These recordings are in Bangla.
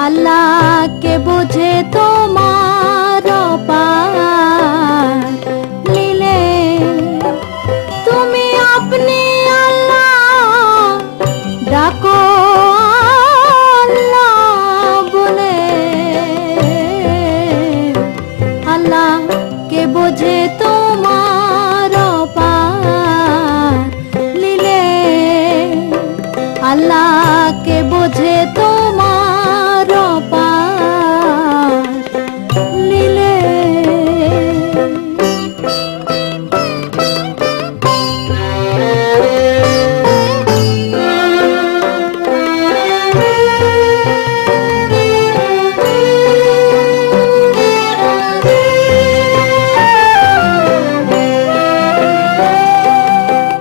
अल्लाह के बोझे তোমার পার লীলে তুমি আপনি আল্লাহ ডাকো আল্লাহ বলে আল্লাহ के बोझे তোমার পার লীলে अल्लाह के बोझे তোমার পার লীলে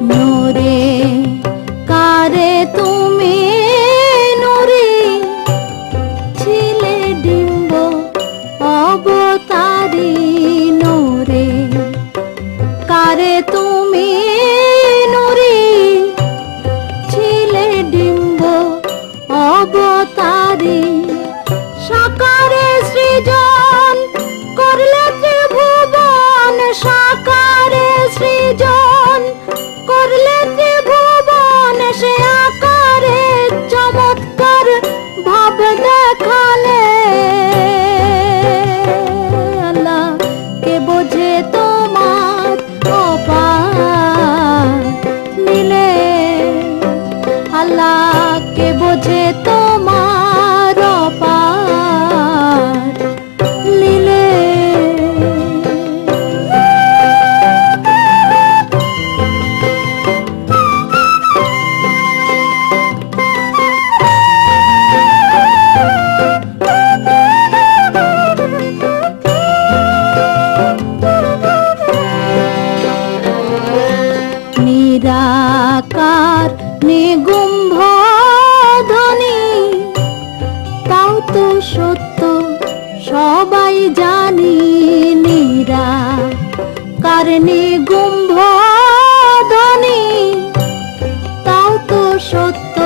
নূরে কারে তুমি নুরি ছিলে ডিম্ব অবতারি নূরে কারে তুমি নুরি ছিলে ডিম্ব অবতারি সাকারে সৃজন করলে ত্রিভুবন সাকারে সৃজন করলে ত্রিভুবন সে আকারে চমৎকার ভাব দেখালে আল্লাহ কে বোঝে তোমার অপার নীলে আল্লাহ কে বোঝে তোমার অপার লীলে নিরাকার নিগুম্ভ ধ্বনি তাও তো সত্য সবাই জানি নিরাকার নিগুম্ভ ধ্বনি তাও তো সত্য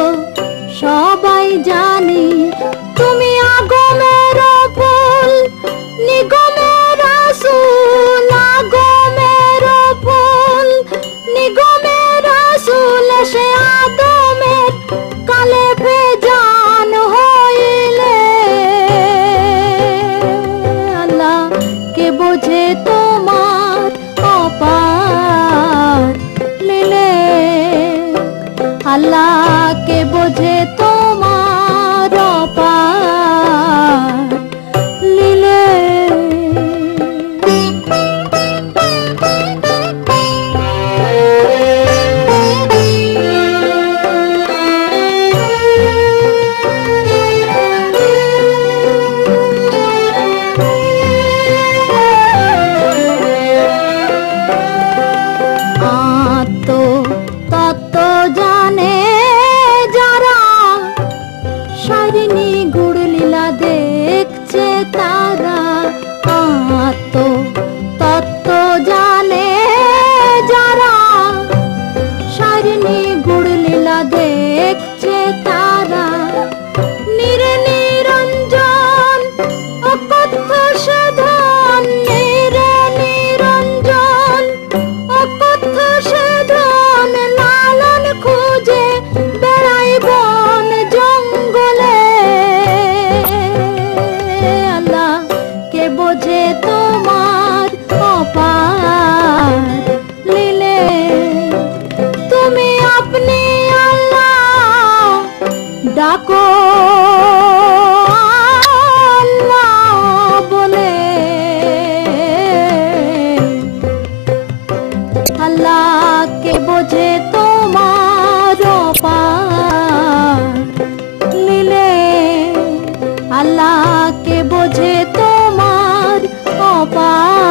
সবাই জানি তুমি আগমের ফুল নিগমের রাসূল আগমের ফুল নিগমের রাসূল সে আদমের কালে ভেজান হইলে আল্লাহ কে বোঝে তোমার অপার লীলে আল্লাহ কে বোঝে তোমার অপার লীলে আত্ম তত্ত্ব জানে যারা সারিনি গুড় লীলা দেখছে তারা আত্ম তত্ত্ব জানে যারা সারিনি গুড় লীলা দেখছে তারা নিরঞ্জন অকথ্য সাধন নিরঞ্জন অকথ্য সাধন লালন খুঁজে বেড়াই বন জঙ্গলে আল্লাহ কে বোঝে তোমার অপার লীলে তুমি আপনি আল্লাহ ডাকো আল্লাহ বলে আল্লাহ কে বোঝে তোমার অপার লীলে আল্লাহ কে বোঝে তোমার অপার